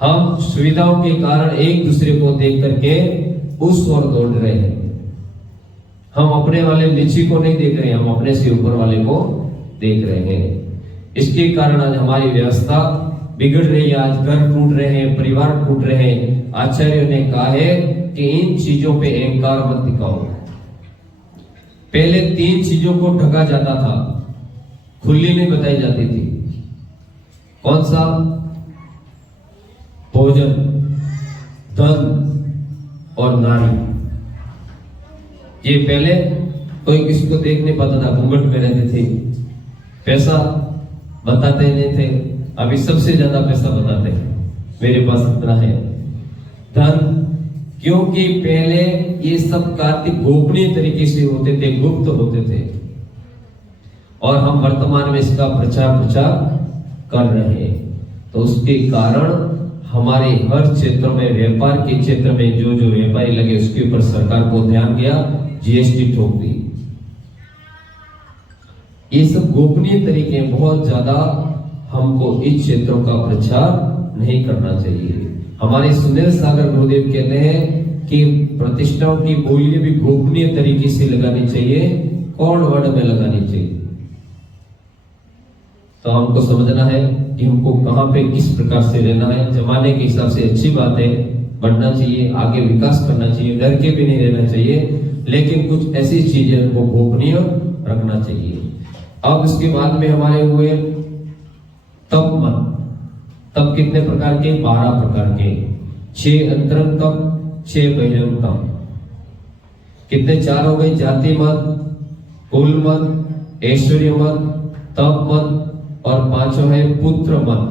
हम सुविधाओं के कारण एक दूसरे को देख करके उस ओर दौड़ रहे हैं। हम अपने वाले नीचे को नहीं देख रहे, हम अपने से ऊपर वाले को देख रहे हैं। इसके कारण आज हमारी व्यवस्था बिगड़ रही है, आज घर टूट रहे हैं, परिवार टूट रहे हैं। आचार्यों ने कहा है कि इन चीजों पे अहंकार मत दिखाओ। पहले 3 चीजों को ढका जाता था, खुली नहीं बताई जाती थी। कौन सा? भोजन, धन और नारी। ये पहले कोई किसी को देख नहीं पाता था, घूंघट में रहते थे, पैसा बताते नहीं थे। अभी सबसे ज्यादा पैसा बताते हैं, मेरे पास इतना है। धन, क्योंकि पहले ये सब कार्य गोपनीय तरीके से होते थे, गुप्त होते थे, और हम वर्तमान में इसका प्रचार कर रहे हैं। तो उसके कारण हमारे हर क्षेत्र में, व्यापार के क्षेत्र में जो जो व्यापारी लगे उसके ऊपर सरकार को ध्यान गया, जीएसटी ठोक दी। ये सब गोपनीय तरीके, बहुत ज्यादा हमको इस क्षेत्रों का प्रचार नहीं करना चाहिए। हमारे सुनील सागर गुरुदेव कहते हैं कि प्रतिष्ठाओं की बोली भी गोपनीय तरीके से लगानी चाहिए, कोड वर्ड में लगानी चाहिए। तो हमको समझना है कि हमको कहां पे किस प्रकार से रहना है। जमाने के हिसाब से अच्छी बात है, बढ़ना चाहिए, आगे विकास करना चाहिए, डर के भी नहीं रहना चाहिए, लेकिन कुछ ऐसी चीजें को गोपनीय रखना चाहिए। अब इसके बाद में हमारे हुए तप मन। तप कितने प्रकार के? 12 प्रकार के। 6 अंतरंग तप, 6 बहिरंग तप। कितने? 4 हो गए, जाति मत, कुल मत, ऐश्वर्य मत, तप मत, और 5 है पुत्र मत।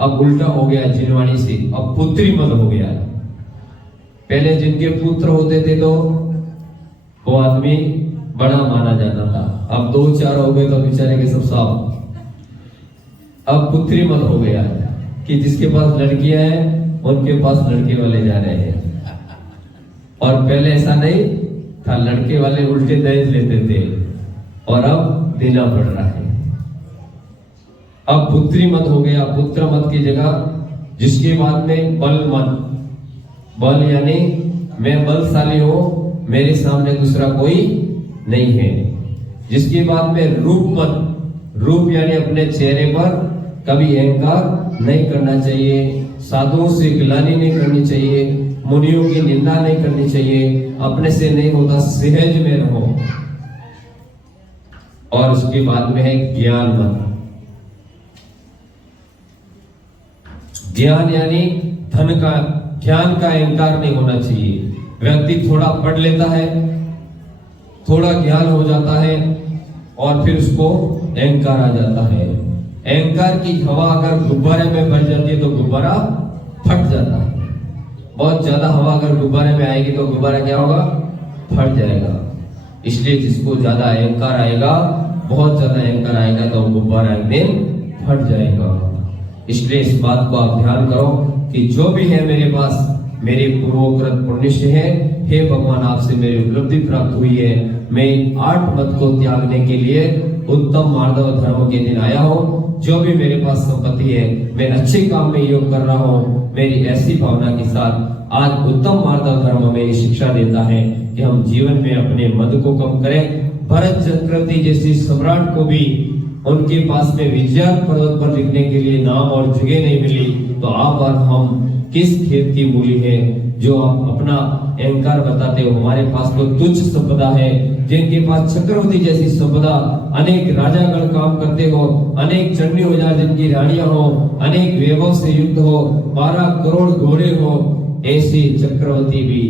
अब उल्टा हो गया जिनवाणी से, अब पुत्री मत हो गया। पहले जिनके पुत्र होते थे तो वो आदमी बड़ा माना जाता था, अब 2-4 हो गए तो बेचारे के सब साफ। अब पुत्री मत हो गया कि जिसके पास लड़कियां हैं उनके पास लड़के वाले जा रहे हैं, और पहले ऐसा नहीं था, लड़के वाले उल्टे दहेज लेते थे, और अब देना पड़ रहा है। अब पुत्री मत हो गया, पुत्र मत की जगह। जिसके बाद में बल मत, बल यानी मैं बलशाली हूं, मेरे सामने दूसरा कोई नहीं है। जिसके बाद में रूप मत, रूप यानी अपने चेहरे पर कभी अहंकार नहीं करना चाहिए, साधुओं से गिलानी नहीं करनी चाहिए, मुनियों की निंदा नहीं करनी चाहिए, अपने से नहीं होता सहज में रहो। और उसके बाद में है ज्ञान मत। ज्ञान यानी धन का, ज्ञान का अहंकार नहीं होना चाहिए। व्यक्ति थोड़ा पढ़ लेता है, थोड़ा ज्ञान हो जाता है, और फिर उसको अहंकार आ जाता है। अहंकार की हवा अगर गुब्बारे में भर जाती है तो गुब्बारा फट जाता है। बहुत ज्यादा हवा अगर गुब्बारे में आएगी तो गुब्बारा क्या होगा? फट जाएगा। इसलिए जिसको ज्यादा अहंकार आएगा, बहुत ज्यादा अहंकार आएगा, तो गुब्बारा एक दिन फट जाएगा। इसलिए इस बात को आप ध्यान करो कि जो भी है मेरे पास, मेरे पूर्वोकृत पुण्य से है, हे भगवान आपसे मेरी उपलब्धि प्राप्त हुई है, मैं 8 मत को त्यागने के लिए उत्तम मार्दव धर्म के दिन आया हूँ। जो भी मेरे पास संपत्ति है मैं अच्छे काम में योग कर रहा हूँ। मेरी ऐसी भावना के साथ आज उत्तम मार्दव धर्म में शिक्षा देता है कि हम जीवन में अपने मद को कम करें। भरत चक्रवर्ती जैसी सम्राट को भी उनके पास में विजय पर्वत पर लिखने के लिए नाम और जगह नहीं मिली, तो आप और हम किस खेत की मूली है जो आप अपना अहंकार बताते हो। हमारे पास तो तुच्छ संपदा है, जिनके पास चक्रवर्ती जैसी संपदा, अनेक राजागण काम करते हो, अनेक चंडी हजार जिनकी रानियां हो, अनेक वैभव से युक्त हो, 12 करोड़ घोड़े हो, ऐसे चक्रवर्ती भी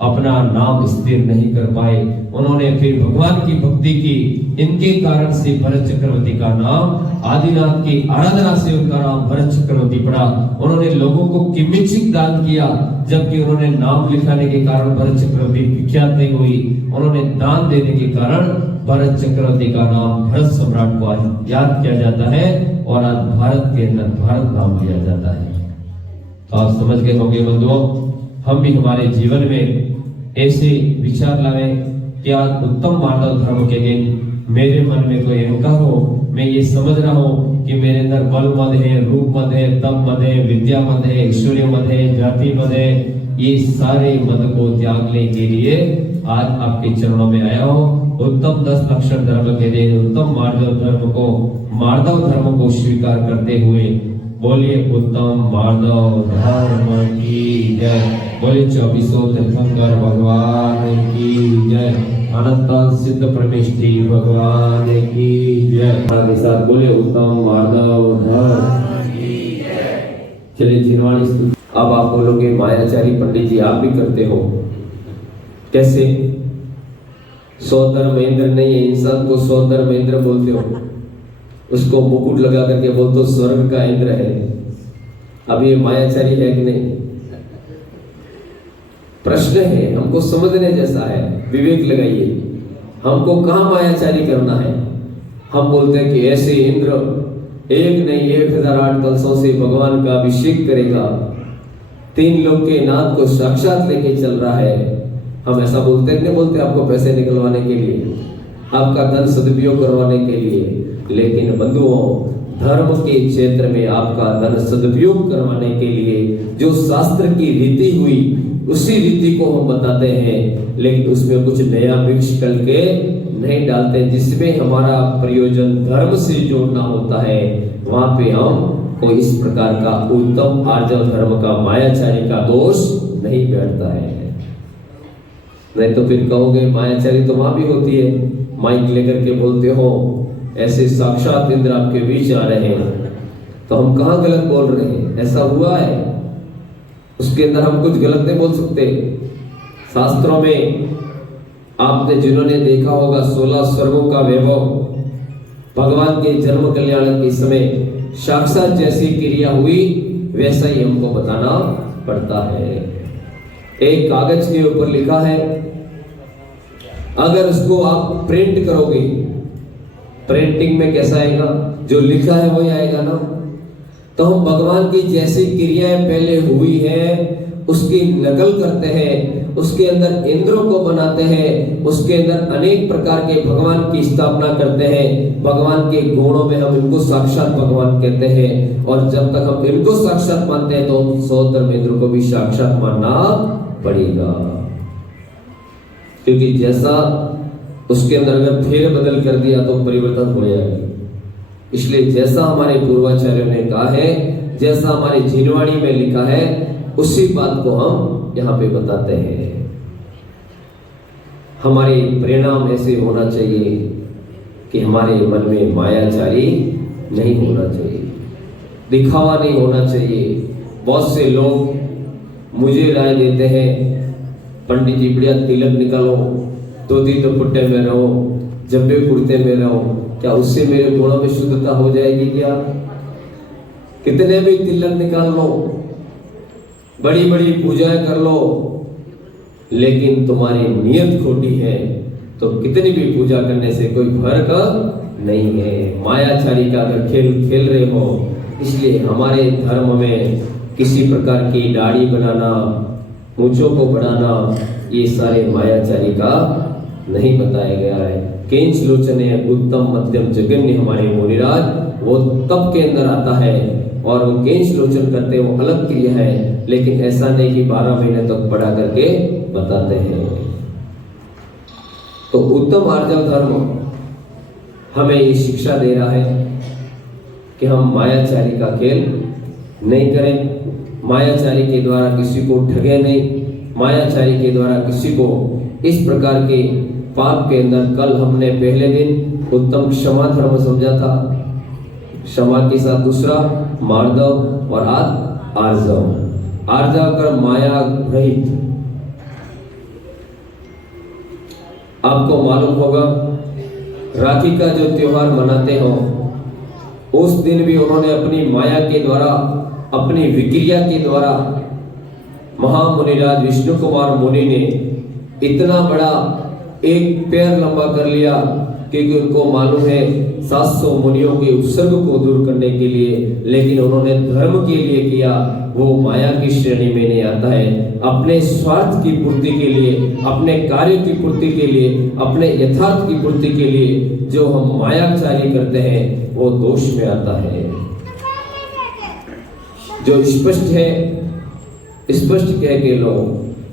अपना नाम स्थिर नहीं कर पाए। उन्होंने फिर भगवान की भक्ति की, इनके कारण से भरत चक्रवर्ती का नाम, आदिनाथ की आराधना से उनका नाम भरत चक्रवर्ती पड़ा। उन्होंने लोगों को किमिचिक दान किया, जबकि उन्होंने नाम लिखाने के कारण भरत चक्रवर्ती विख्यात नहीं हुई। उन्होंने दान देने के कारण भरत चक्रवर्ती का नाम, भरत सम्राट को आज याद किया जाता है और आज भारत के अंदर भारत नाम लिया जाता है। तो आप समझ गए होंगे बंधुओं, हम भी हमारे जीवन में ऐसे विचार लावे कि आज उत्तम मानव धर्म के दिन मेरे मन में कोई अहंकार हो, मैं ये समझ रहा हूँ कि मेरे अंदर बल मद है, रूप मद है, तप मद है, विद्या मद है, ऐश्वर्य मद है, जाति मद है, ये सारे मद को त्यागने के लिए आज आपके चरणों में आया हूँ। उत्तम 10 लक्षण धर्म के दिन उत्तम मार्दव धर्म को स्वीकार करते हुए बोलिए उत्तम मार्दव धर्म की जय। बोले 24 तीर्थंकर भगवान की जय। अनंत सिद्ध परमेष्ठी भगवान की जय। के साथ बोले उत्तम मार्दव धर्म की जय। चलिए जिनवाणी स्तुति। अब आप बोलोगे मायाचारी पंडित जी आप भी करते हो, कैसे? सौधर्मेंद्र नहीं है, इंसान को सौधर्मेंद्र बोलते हो, उसको मुकुट लगा करके बोलते हो स्वर्ग का इंद्र है। अब ये मायाचारी है कि नहीं? प्रश्न है, हमको समझने जैसा है, विवेक लगाइए। हमको कहाँ मायाचारी करना है? हम बोलते हैं कि ऐसे इंद्र 1 नहीं 1008 कलशों से भगवान का अभिषेक करेगा, 3 लोक के नाथ को साक्षात लेके चल रहा है। हम ऐसा बोलते हैं नहीं बोलते? आपको पैसे निकलवाने के लिए, आपका धन सदुपयोग करवाने के लिए। लेकिन बंधुओं, धर्म के क्षेत्र में आपका धन सदुपयोग करवाने के लिए जो शास्त्र की रीति हुई उसी रीति को हम बताते हैं, लेकिन उसमें कुछ नया मिक्स करके नहीं डालते। जिसमें हमारा प्रयोजन धर्म से जोड़ना होता है, वहां पे हम कोई इस प्रकार का उत्तम आर्जव धर्म का मायाचारी का दोष नहीं बैठता है। नहीं तो फिर कहोगे मायाचारी तो वहां भी होती है, माइक लेकर के बोलते हो ऐसे साक्षात इंद्र आपके बीच आ रहे हैं, तो हम कहाँ गलत बोल रहे हैं? ऐसा हुआ है, उसके अंदर हम कुछ गलत नहीं बोल सकते। शास्त्रों में आपने जिन्होंने देखा होगा 16 स्वर्गों का वैभव, भगवान के जन्म कल्याण के समय साक्षात जैसी क्रिया हुई वैसा ही हमको बताना पड़ता है। एक कागज के ऊपर लिखा है, अगर उसको आप प्रिंट करोगे, प्रिंटिंग में कैसा आएगा? जो लिखा है वही आएगा ना। तो हम भगवान की जैसी क्रियाएं पहले हुई है उसकी नकल करते हैं, उसके अंदर इंद्रों को बनाते हैं, उसके अंदर अनेक प्रकार के भगवान की स्थापना करते हैं। भगवान के गुणों में हम इनको साक्षात भगवान कहते हैं, और जब तक हम इनको साक्षात मानते हैं तो सौधर्म इंद्र को भी साक्षात मानना पड़ेगा। क्योंकि जैसा उसके अंदर अगर फेर बदल कर दिया तो परिवर्तन हो जाएगा। इसलिए जैसा हमारे पूर्वाचार्यों ने कहा है, जैसा हमारे जिनवाणी में लिखा है, उसी बात को हम यहाँ पे बताते हैं। हमारे परिणाम ऐसे होना चाहिए कि हमारे मन में मायाचारी नहीं होना चाहिए, दिखावा नहीं होना चाहिए। बहुत से लोग मुझे राय देते हैं, पंडित जी बढ़िया तिलक निकालो, धोती दुपट्टे में रहो, जब्बे कुर्ते में रहो, क्या उससे मेरे गुणों में शुद्धता हो जाएगी क्या? कितने भी तिलक निकाल लो, बड़ी बड़ी पूजाएं कर लो, लेकिन तुम्हारी नियत खोटी है तो कितनी भी पूजा करने से कोई फर्क नहीं है। मायाचारी का अगर खेल खेल रहे हो, इसलिए हमारे धर्म में किसी प्रकार की दाढ़ी बनाना, ऊंचों को बढ़ाना, ये सारे मायाचारी का नहीं बताया गया है। केंच लोचने उत्तम मध्यम जगन्य हमारे मुनिराज, वो तप के अंदर आता है और वो केंच लोचन करते वो अलग क्रिया है, लेकिन ऐसा नहीं कि 12 महीने तक पढ़ा करके बताते हैं। तो उत्तम आर्जव धर्म हमें ये शिक्षा दे रहा है कि हम मायाचारी का खेल नहीं करें, मायाचारी के द्वारा किसी को ठगे नहीं, मायाचारी के द्वारा किसी को इस प्रकार के पाप के अंदर। कल हमने पहले दिन उत्तम क्षमा धर्म समझा था, क्षमा के साथ दूसरा मार्दव और आज आर्जव। आर्जव कर माया रहित। आपको मालूम होगा राखी का जो त्योहार मनाते हो, उस दिन भी उन्होंने अपनी माया के द्वारा, अपनी विक्रिया के द्वारा महामुनिराज विष्णु कुमार मुनि ने इतना बड़ा एक पैर लंबा कर लिया, क्योंकि उनको मालूम है 700 मुनियों के उत्सर्ग को दूर करने के लिए, लेकिन उन्होंने धर्म के लिए किया। वो माया की श्रेणी में नहीं आता है। अपने स्वार्थ की पूर्ति के लिए, अपने कार्य की पूर्ति के लिए, अपने यथार्थ की पूर्ति के लिए जो हम मायाचारी करते हैं वो दोष में आता है। जो स्पष्ट है, स्पष्ट कह के लो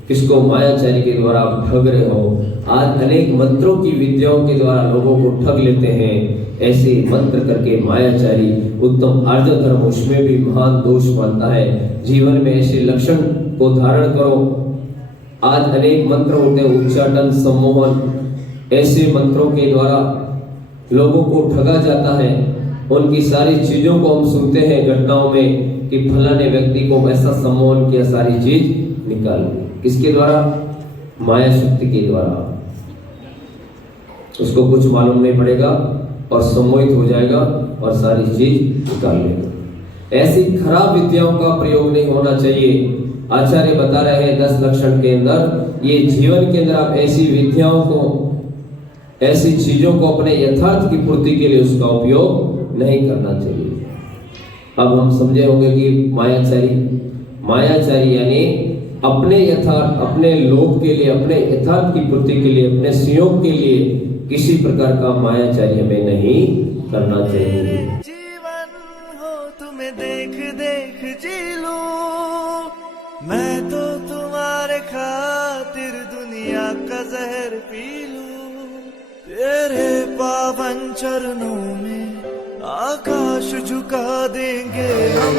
किसको मायाचारी के द्वारा आप ठग रहे हो। आज अनेक मंत्रों की विद्याओं के द्वारा लोगों को ठग लेते हैं। ऐसे मंत्र करके मायाचारी उत्तम आर्जव धर्म उसमें भी महान दोष मानता है। जीवन में ऐसे लक्षण को धारण करो। आज अनेक मंत्र होते हैं, उच्चाटन, सम्मोहन, ऐसे मंत्रों के द्वारा लोगों को ठगा जाता है। उनकी सारी चीजों को हम सुनते हैं घटनाओं में कि फलाने व्यक्ति को ऐसा सम्मोहन किया, सारी चीज निकाल। किसके द्वारा? माया शक्ति के द्वारा। उसको कुछ मालूम नहीं पड़ेगा और सम्मोहित हो जाएगा और सारी चीज निकाल लेगा। ऐसी खराब विद्याओं का प्रयोग नहीं होना चाहिए। आचार्य बता रहे हैं 10 लक्षण के अंदर, ये जीवन के अंदर आप ऐसी विद्याओं को, ऐसी चीजों को अपने यथार्थ की पूर्ति के लिए उसका उपयोग नहीं करना चाहिए। अब हम समझे होंगे कि मायाचारी यानी अपने यथार्थ, अपने लोभ के लिए, अपने यथार्थ की पूर्ति के लिए, अपने संयोग के लिए किसी प्रकार का मायाचारी हमें नहीं करना चाहिए। जीवन हो तुम्हें देख देख जी लूं, मैं तो तुम्हारे खातिर दुनिया का जहर पी लूं। तेरे पावन चरणों में आकाश झुका देंगे हम।